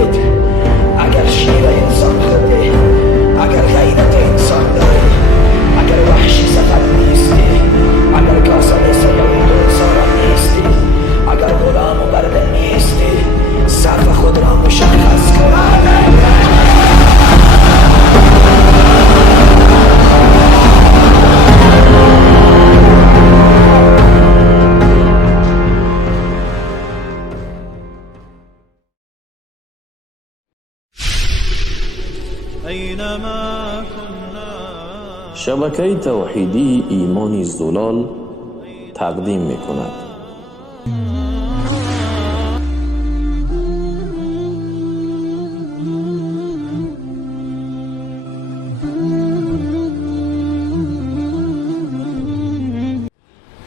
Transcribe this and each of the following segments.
نکنید. اگر شیر انسان خورده، اگر غیرت انسان داری، اگر وحشی سفر نیستی، اگر کاسد سیاد و سارا نیستی، اگر غلام و برده نیستی، صرف خود را مشخص کن. شبکه توحیدی ایمان زلال تقدیم می کند.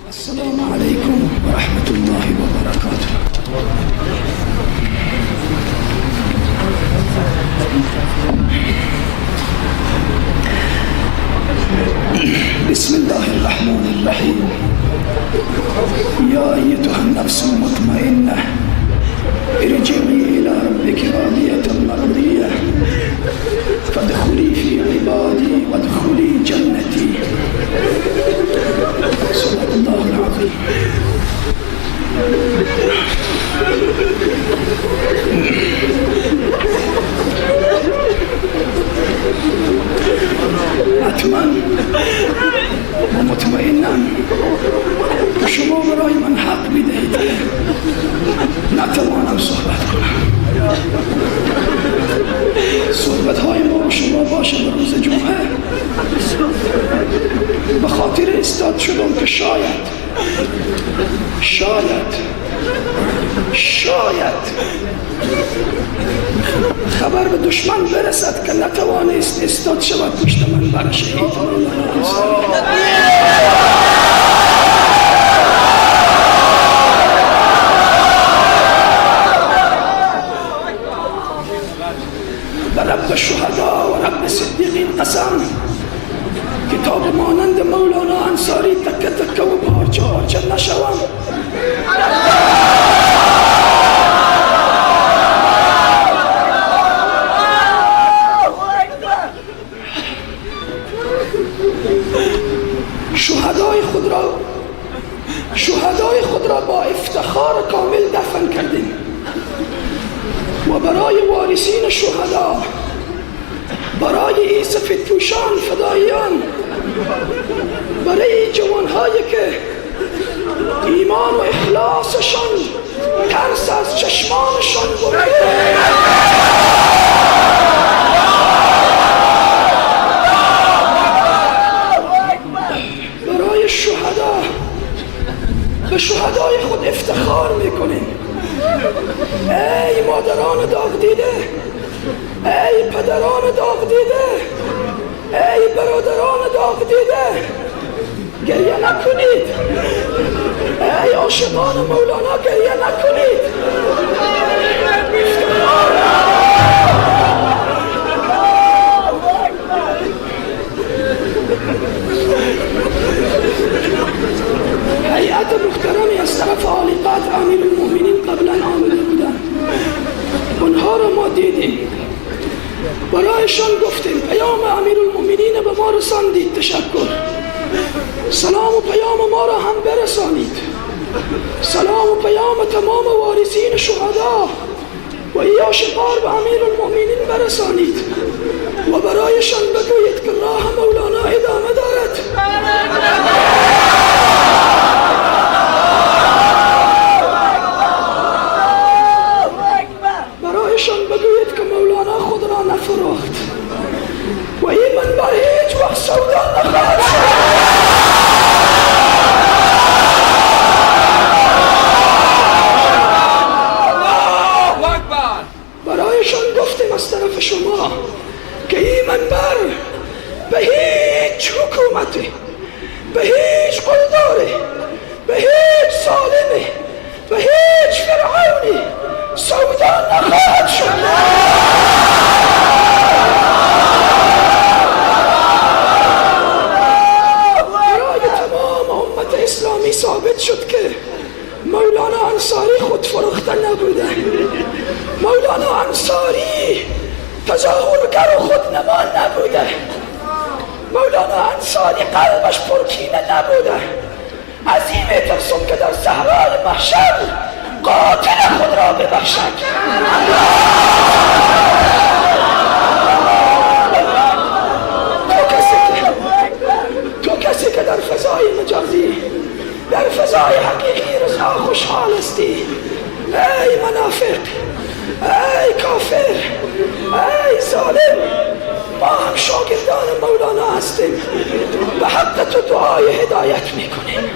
السلام علیکم و رحمت الله و برکاته. بسم الله الرحمن الرحیم. یا ایتها النفس المطمئنه ارجعی الى ربک راضیة مرضیة فادخلی فی عبادی وادخلی جنتی. صدق الله العظیم. حتما و مطمئنا که شما برای من حق میدهید. نتوانم صحبت کنم. صحبت های ما و شما باشه به روز جمعه به خاطر استاد شدم که شاید خبر به دشمن برسد که نتوانست استاد شود پشت من بر شهید مولانا انصاری. به رب شهدا و رب صدیقین قسم، کتاب مانند مولانا انصاری تکه تکه و پارچه پارچه نشوم. شهدای خود را با افتخار کامل دفن کردیم و برای وارثین شهدا، برای عیسفی‌پوشان فداییان، برای جوانهایی که ایمان و اخلاصشان ترس از چشمانشان برده، برای شهدا به شهدای خود افتخار میکنیم. ای مادران داغ دیده، ای پدران داغ دیده، ای برادران داغ دیده، گریه نکنید. ای عاشقان مولانا گریه نکنید. هیئت محترمی از طرف عالیقات امیرالمؤمنین قبلا آمده بودن. اونها را ما دیدیم، برایشان گفتیم پیام امیرالمؤمنین به ما رساندید، تشکر. سلام و پیام ما را هم برسانید. سلام و پیام تمام وارثین شهدا و عاشقان به امیرالمؤمنین برسانید و برایشان بگویید که راه مولانا ادامه دارد. برایشان بگویید که مولانا خود را نفروخت و این منبر هیچ وقت سودا نخواهد شد. برایشان گفتیم از طرف شما که این منبر به هیچ حکومتی، به هیچ قلداری، به هیچ ظالمی، به هیچ فرعونی سودا نخواهد شد. برای تمام امت اسلامی ثابت شد که مولانا انصاری خود فروخته نبوده. مولانا انصاری تظاهرگر و خودنما نبوده. مولانا انصاری قلبش پرکینه نبوده. از این میترسم که در صحرای محشر قاتل خود را ببخشد. تو کسی که در فضای مجازی، در فضای حقیقی رضا خوشحال هستی، ای منافق، ای کافر، ای ظالم، ما هم شاگردان مولانا هستیم، به حق تو دعای هدایت میکنیم.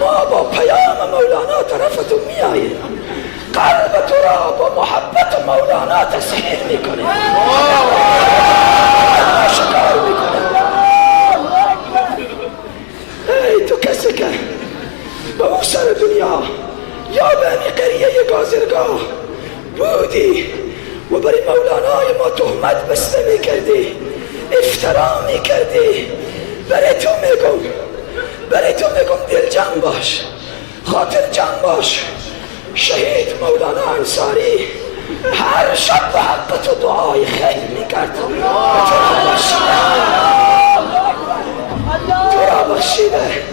ما با پیام مولانا طرفتون میاییم، قلب تو را با محبت مولانا تسخیر میکنیم، شکار میکنیم. ای تو کسی که به او سر دنیا یا به امی قریه گازرگاه بودی و برای مولانای ما تهمت بسته میکردی، افترا میکردی، برای تو میگم دل جمع باش، خاطر جمع باش. شهید مولانا انصاری هر شب به حق تو دعای خیر میکرد، تو را بخشیده.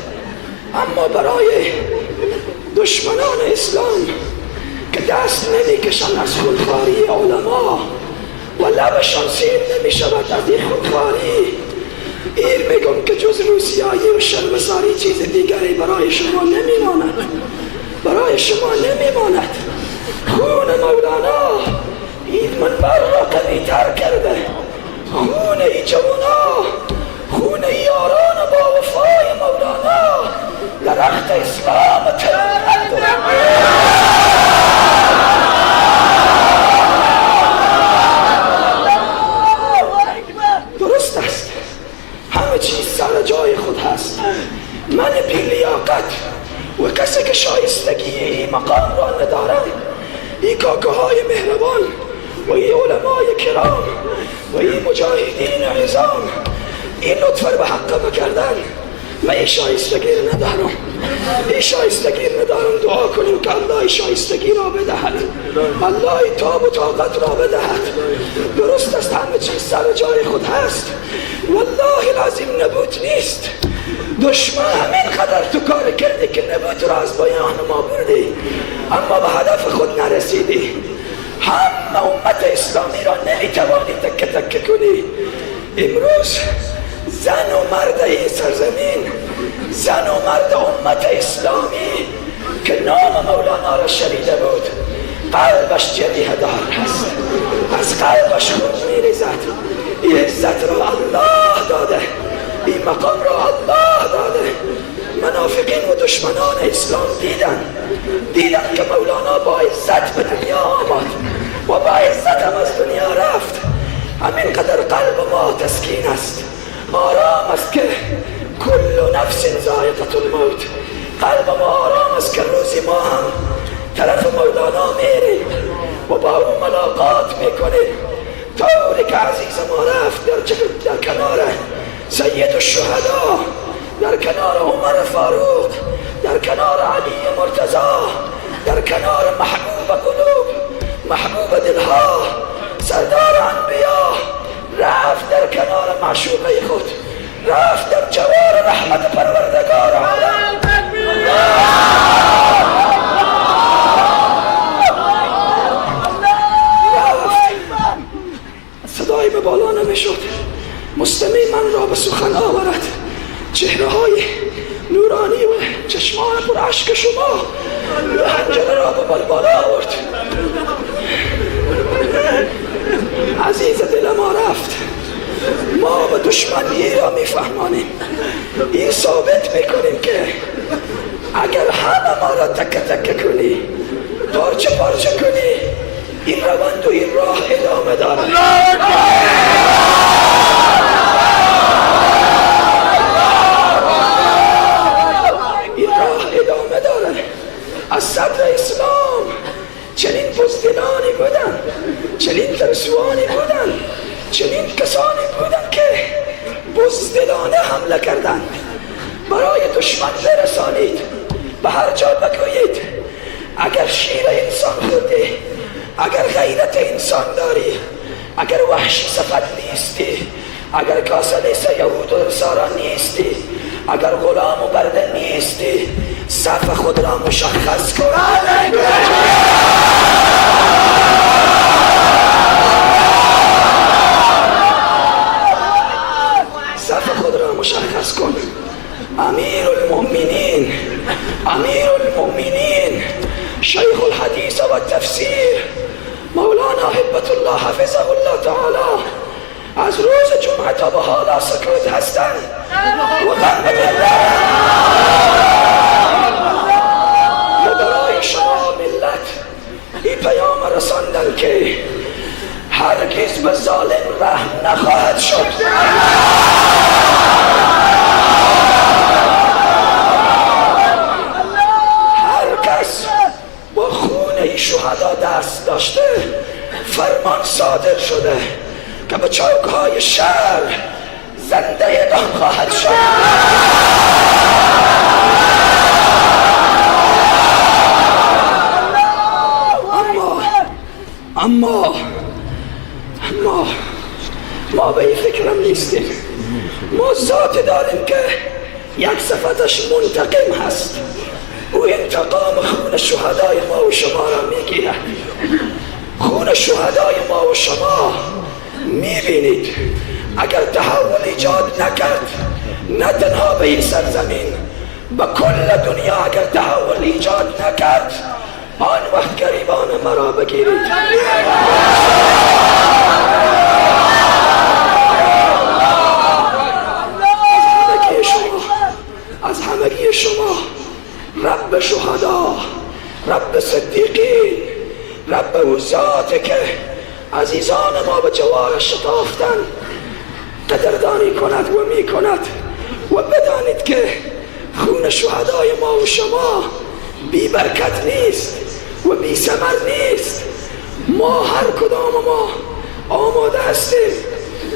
اما برای دشمنان اسلام که دست نمیکشن از خونخواری علما و لبشان سیر نمیشود از این خونخواری، این میگم که جز روسیایی و شرمساری چیز دیگری برای شما نمیماند، برای شما نمیماند. خون مولانا این منبر را قوی‌تر کرده، خون ای جوانا، خون ای یاران با وفای مولانا درخت اسلام تلمت درست است، همه چیز سر جای خود هست. من بی لیاقت و کسی که شایستگی این مقام را ندارم، این کاکه های مهربان و این علمای کرام و این مجاهدین عظام این لطفر به حق بکردن، من این شایستگی را ندارم، این شایستگی را ندارم. دعا کنیم که الله شایستگی را بدهد، الله تاب و طاقت را بدهد. درست است همه چیز سر جای خود هست، والله العظیم نبوت نیست. دشمن همین قدر تو کار کردی که نبوت را از بیان ما بردی، اما به هدف خود نرسیدی. همه امت اسلامی را نمیتوانی تکه تکه کنی. امروز زن و مرد این سرزمین، زن و مرد امت اسلامی که نام مولانا را شنیده بود، قلبش جریحه دار هست، از قلبش خون میریزد. این عزت را الله داده، این مقام را الله داده. منافقین و دشمنان اسلام دیدن که مولانا با عزت به دنیا آمد و با عزت هم از دنیا رفت. همین قدر قلب ما تسکین است، آرام است که کل نفس ذائقة الموت. قلب ما آرام است که روزی ما هم طرف مولانا میریم و با او ملاقات میکنیم. طوری که عزیز ما رفت در کنار سید الشهدا، در کنار عمر فاروق، در کنار علی مرتضی، در کنار محبوب قلوب، محبوب دلها، سردار انبیا، رفت در کنار معشوقه خود، رفت در جوار رحمت پروردگار عالم. صدای به بالا نمیشد، مستمع من را به سخن آورد. چهره های نورانی و چشمان پر اشک شما حنجره را به بالا آورد. عزیز دل ما رفت، ما به دشمنی را میفهمانیم. این ثابت میکنیم که اگر همه ما را تکه تکه کنی، پارچه پارچه کنی، این روند و این راه ادامه دارد. این راه ادامه دارد. از صدر اسلام چنین بزدلانی بودن، چنین ترسوانی بودن، چنین کسانی بودن که بزدلانه حمله کردند. برای دشمن برسانید، به هر جا بگویید اگر شیر انسان خوردی اگر غیرت انسان داری، اگر وحشی صفت نیستی، اگر کاسلیس یهود و نصارا نیستی، اگر غلام و برده نیستی، صف خود را مشخص کن. صف خود را مشخص کن. امیر المؤمنین، امیر المؤمنین، شیخ الحدیث و التفسیر مولانا هبت الله حفظه الله تعالی از روز جمعه تا به حالا سکوت هستند و برای شما ملت این پیام رساندن که هرگز به ظالم رحم نخواهد شد. هر کس با خون شهدا دست داشته فرمان صادر شده که به چوکهای شهر زنده اعدام خواهد شد. اما ما به این فکرم نیستیم. ما ذات داریم که یک صفتش منتقم هست. او انتقام خون شهدای ما و شما را میگیرد. خون شهدای ما و شما میبینید اگر تحول ایجاد نکرد، نه تنها به این سرزمین، به کل دنیا اگر تحول ایجاد نکرد، آن وقت گریبان مرا بگیرید. از همگی شما رب شهدا، رب صدیقین، رب او ذات که عزیزان ما به جوارش شتافتن قدردانی کند و می کند و بدانید که خون شهدای ما و شما بی برکت نیست و بی ثمر نیست. ما هر کدام ما آماده هستیم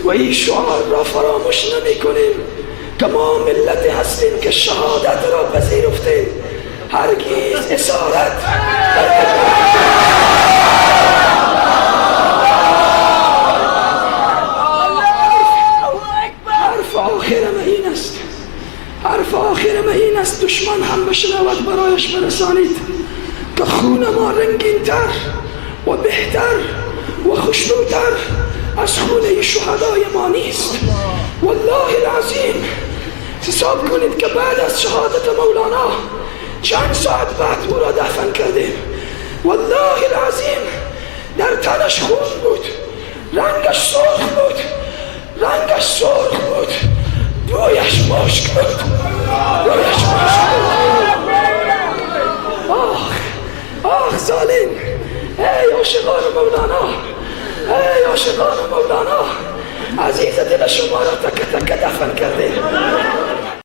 و این شعار را فراموش نمی کنیم که ما ملت هستیم که شهادت را پذیرفتیم. هرگز اسارت حرف آخر این است دشمن هم بشنود برایش برسانید که خون ما رنگین تر و بهتر و خوشبوتر از خون شهدای ما نیست. والله العظیم حساب کنید که بعد از شهادت مولانا چند ساعت بعد او را دفن کردیم. والله العظیم در تنش خون بود، رنگش سرخ بود، رویش مشک بود. آخ ظالم، ای عاشقان مولانا، ای عاشقان مولانا، عزیز دل شما را تک تک دفن کرده.